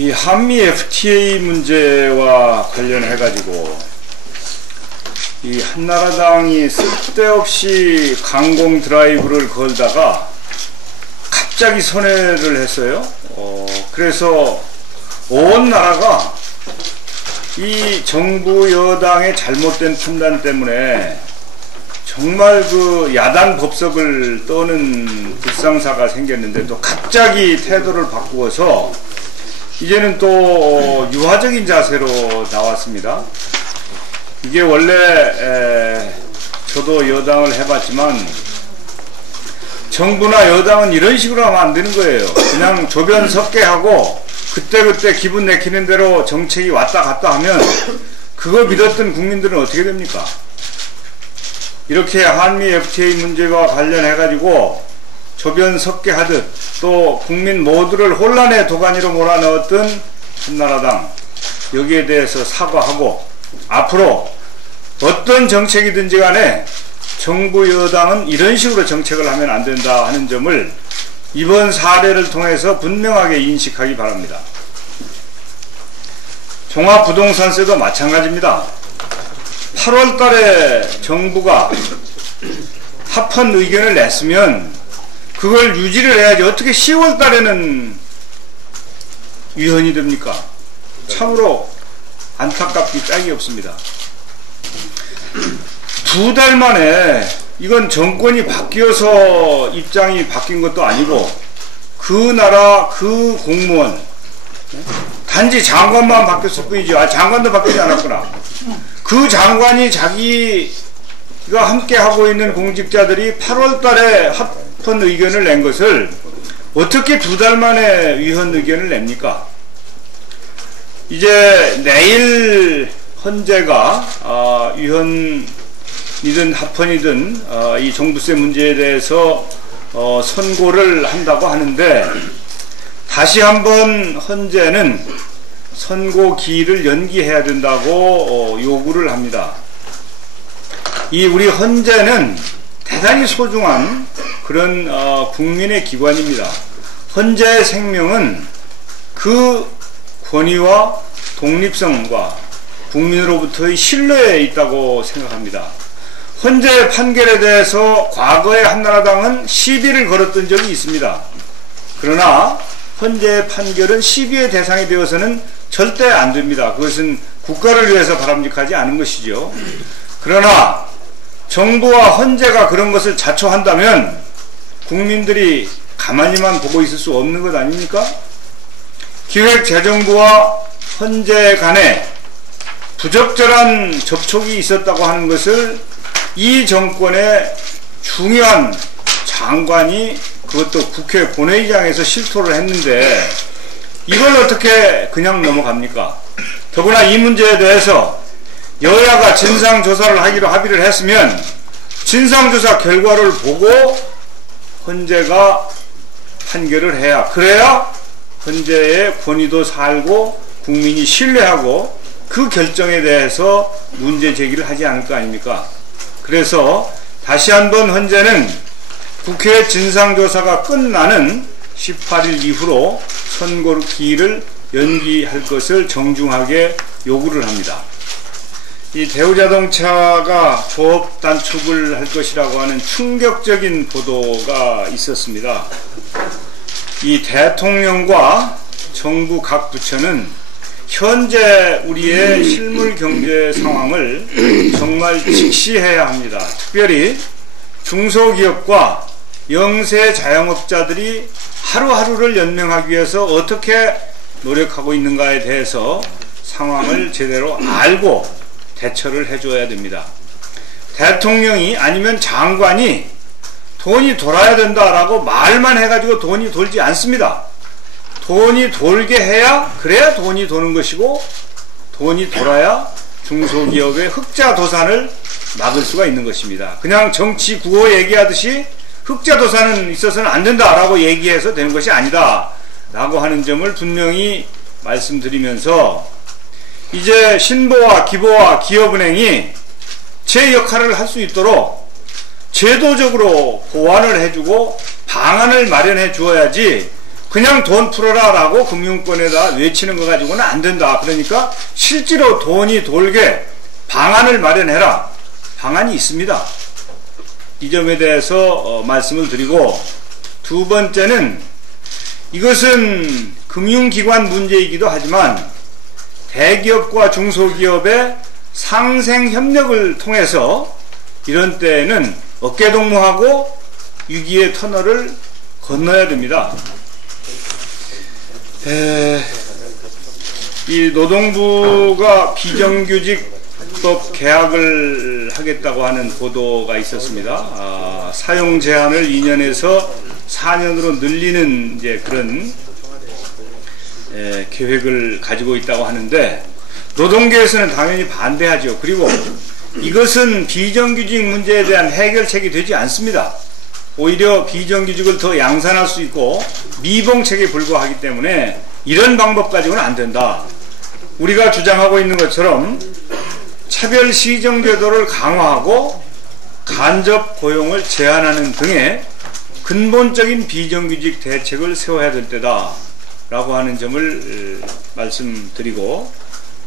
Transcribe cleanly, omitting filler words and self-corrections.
이 한미 FTA 문제와 관련해 가지고 이 한나라당이 쓸데없이 강공 드라이브를 걸다가 갑자기 선회를 했어요. 그래서 온 나라가 이 정부 여당의 잘못된 판단 때문에 정말 그 야당 법석을 떠는 불상사가 생겼는데 또 갑자기 태도를 바꾸어서 이제는 또 유화적인 자세로 나왔습니다. 이게 원래 저도 여당을 해봤지만 정부나 여당은 이런 식으로 하면 안 되는 거예요. 그냥 조변 섞게 하고 그때그때 기분 내키는 대로 정책이 왔다 갔다 하면 그거 믿었던 국민들은 어떻게 됩니까? 이렇게 한미 FTA 문제와 관련해 가지고 조변 섞게 하듯 또 국민 모두를 혼란의 도가니로 몰아넣었던 한나라당, 여기에 대해서 사과하고 앞으로 어떤 정책이든지 간에 정부 여당은 이런 식으로 정책을 하면 안 된다 하는 점을 이번 사례를 통해서 분명하게 인식하기 바랍니다. 종합부동산세도 마찬가지입니다. 8월 달에 정부가 합헌 의견을 냈으면 그걸 유지를 해야지 어떻게 10월 달에는 위헌이 됩니까? 참으로 안타깝기 짝이 없습니다. 2달 만에 이건 정권이 바뀌어서 입장이 바뀐 것도 아니고 그 나라 그 공무원 단지 장관만 바뀌었을 뿐이죠. 장관도 바뀌지 않았구나. 그 장관이 자기가 함께 하고 있는 공직자들이 8월 달에 합헌 의견을 낸 것을 어떻게 2달 만에 위헌 의견을 냅니까? 이제 내일 헌재가 위헌이든 합헌이든 이 종부세 문제에 대해서 선고를 한다고 하는데 다시 한번 헌재는 선고 기일을 연기해야 된다고 요구를 합니다. 이 우리 헌재는 대단히 소중한 그런 국민의 기관입니다. 헌재의 생명은 그 권위와 독립성과 국민으로부터의 신뢰에 있다고 생각합니다. 헌재의 판결에 대해서 과거에 한나라당은 시비를 걸었던 적이 있습니다. 그러나 헌재의 판결은 시비의 대상이 되어서는 절대 안 됩니다. 그것은 국가를 위해서 바람직하지 않은 것이죠. 그러나 정부와 헌재가 그런 것을 자초한다면 국민들이 가만히만 보고 있을 수 없는 것 아닙니까? 기획재정부와 헌재 간에 부적절한 접촉이 있었다고 하는 것을 이 정권의 중요한 장관이 그것도 국회 본회의장에서 실토를 했는데 이걸 어떻게 그냥 넘어갑니까? 더구나 이 문제에 대해서 여야가 진상조사를 하기로 합의를 했으면 진상조사 결과를 보고 헌재가 판결을 해야, 그래야 헌재의 권위도 살고 국민이 신뢰하고 그 결정에 대해서 문제 제기를 하지 않을 거 아닙니까? 그래서 다시 한번 헌재는 국회 진상조사가 끝나는 18일 이후로 선고 기일을 연기할 것을 정중하게 요구를 합니다. 이 대우자동차가 조업 단축을 할 것이라고 하는 충격적인 보도가 있었습니다. 이 대통령과 정부 각 부처는 현재 우리의 실물 경제 상황을 정말 직시해야 합니다. 특별히 중소기업과 영세 자영업자들이 하루하루를 연명하기 위해서 어떻게 노력하고 있는가에 대해서 상황을 제대로 알고 대처를 해줘야 됩니다. 대통령이 아니면 장관이 돈이 돌아야 된다라고 말만 해가지고 돈이 돌지 않습니다. 돈이 돌게 해야, 그래야 돈이 도는 것이고, 돈이 돌아야 중소기업의 흑자도산을 막을 수가 있는 것입니다. 그냥 정치 구호 얘기하듯이 흑자도산은 있어서는 안 된다라고 얘기해서 되는 것이 아니다 라고 하는 점을 분명히 말씀드리면서, 이제 신보와 기보와 기업은행이 제 역할을 할 수 있도록 제도적으로 보완을 해주고 방안을 마련해 주어야지 그냥 돈 풀어라 라고 금융권에다 외치는 거 가지고는 안 된다. 그러니까 실제로 돈이 돌게 방안을 마련해라. 방안이 있습니다. 이 점에 대해서 말씀을 드리고, 두 번째는 이것은 금융기관 문제이기도 하지만 대기업과 중소기업의 상생협력을 통해서 이런 때에는 어깨동무하고 위기의 터널을 건너야 됩니다. 이 노동부가 비정규직법 개혁을 하겠다고 하는 보도가 있었습니다. 사용 제한을 2년에서 4년으로 늘리는 이제 그런 계획을 가지고 있다고 하는데, 노동계에서는 당연히 반대하죠. 그리고 이것은 비정규직 문제에 대한 해결책이 되지 않습니다. 오히려 비정규직을 더 양산할 수 있고 미봉책에 불과하기 때문에 이런 방법 가지고는 안 된다. 우리가 주장하고 있는 것처럼 차별 시정 제도를 강화하고 간접 고용을 제한하는 등의 근본적인 비정규직 대책을 세워야 될 때다 라고 하는 점을 말씀드리고,